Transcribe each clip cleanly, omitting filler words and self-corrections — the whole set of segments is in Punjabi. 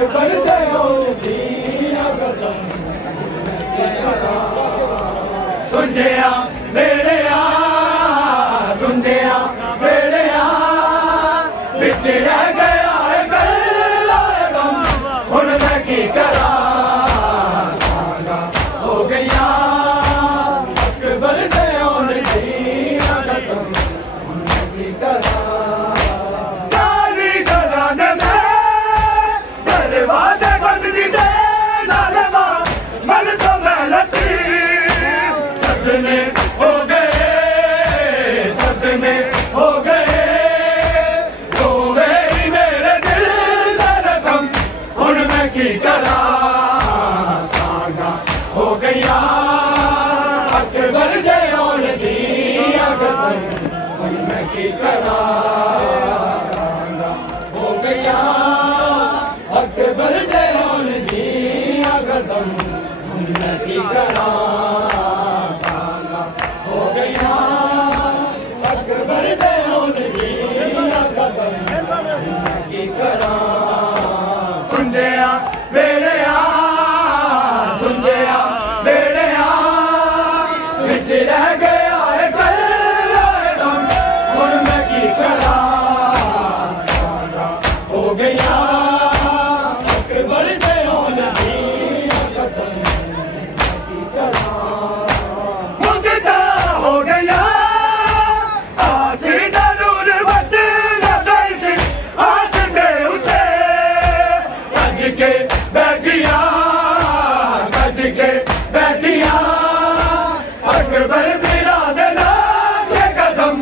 اکبر دے دیاں قدم سنجیا بیڑیا سنجیا بیڑیا بچ رہ گیا ہے گلا غم ہن میں کی کراں ہو گیا اکبر دے دیاں قدم ہن میں کی کراں کالی گلاں دے دروازے بند کیتے لالما من تو محلتی صدمے ہو گئے صدمے ہو گئے روے ہی میرے دل دا رقم ہن میں کی کراں تانگا ہو گیا اکبر دے دیاں قدم ہن میں کی کراں تانگا ہو گیا اکبر دے دیاں قدم ہن میں کی کراں تانگا ہو گیا اکبر دے دیاں قدم ہن میں کی کراں سنجیا بیڑیا سنجیا بیڑیا وچ رہ گیا ہے گلا غم ہن میں کی کراں تانگا ہو گیا اکبر دے دیاں قدم کی کراں مجھتا ہو گیا آسی ضرور وٹ لگا سی آس دے اتے گج کے بیٹھیاں گج کے بیٹھیاں اکبر میرا دلا کے قدم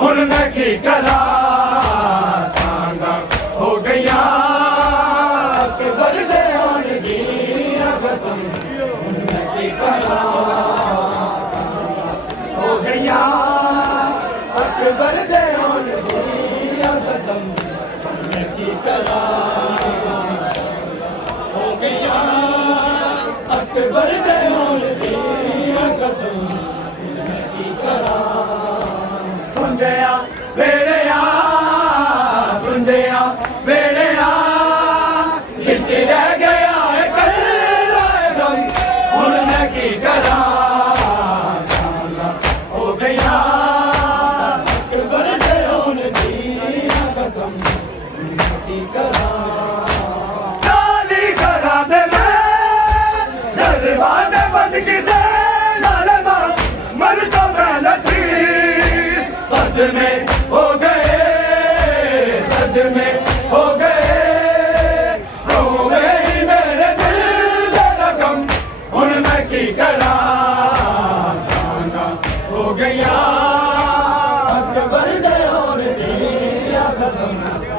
ہن میں کی کراں تانگا ہو گیا اکبر دے دیاں قدم ہن میں کی کراں ہو گیا اکبر دے دیاں قدم ہن میں کی کراں ہو گیا اکبر دے دیاں قدم ہن میں کی کراں سنجیا بیڑیا سنجیا بیڑیا بچ رہ گیا ہے گلا غم ہن میں کی کراں تانگا ہو گیا اکبر دے دیاں قدم ہن میں کی کراں کالی گلاں دے دروازے بند کیتے لالما من تو محلتی صدمے ہو گئے صدمے ہو گئے روے ہی میرے دل دا رقم ہن میں کی کراں تانگا ہو گیا اکبر دے دیاں قدم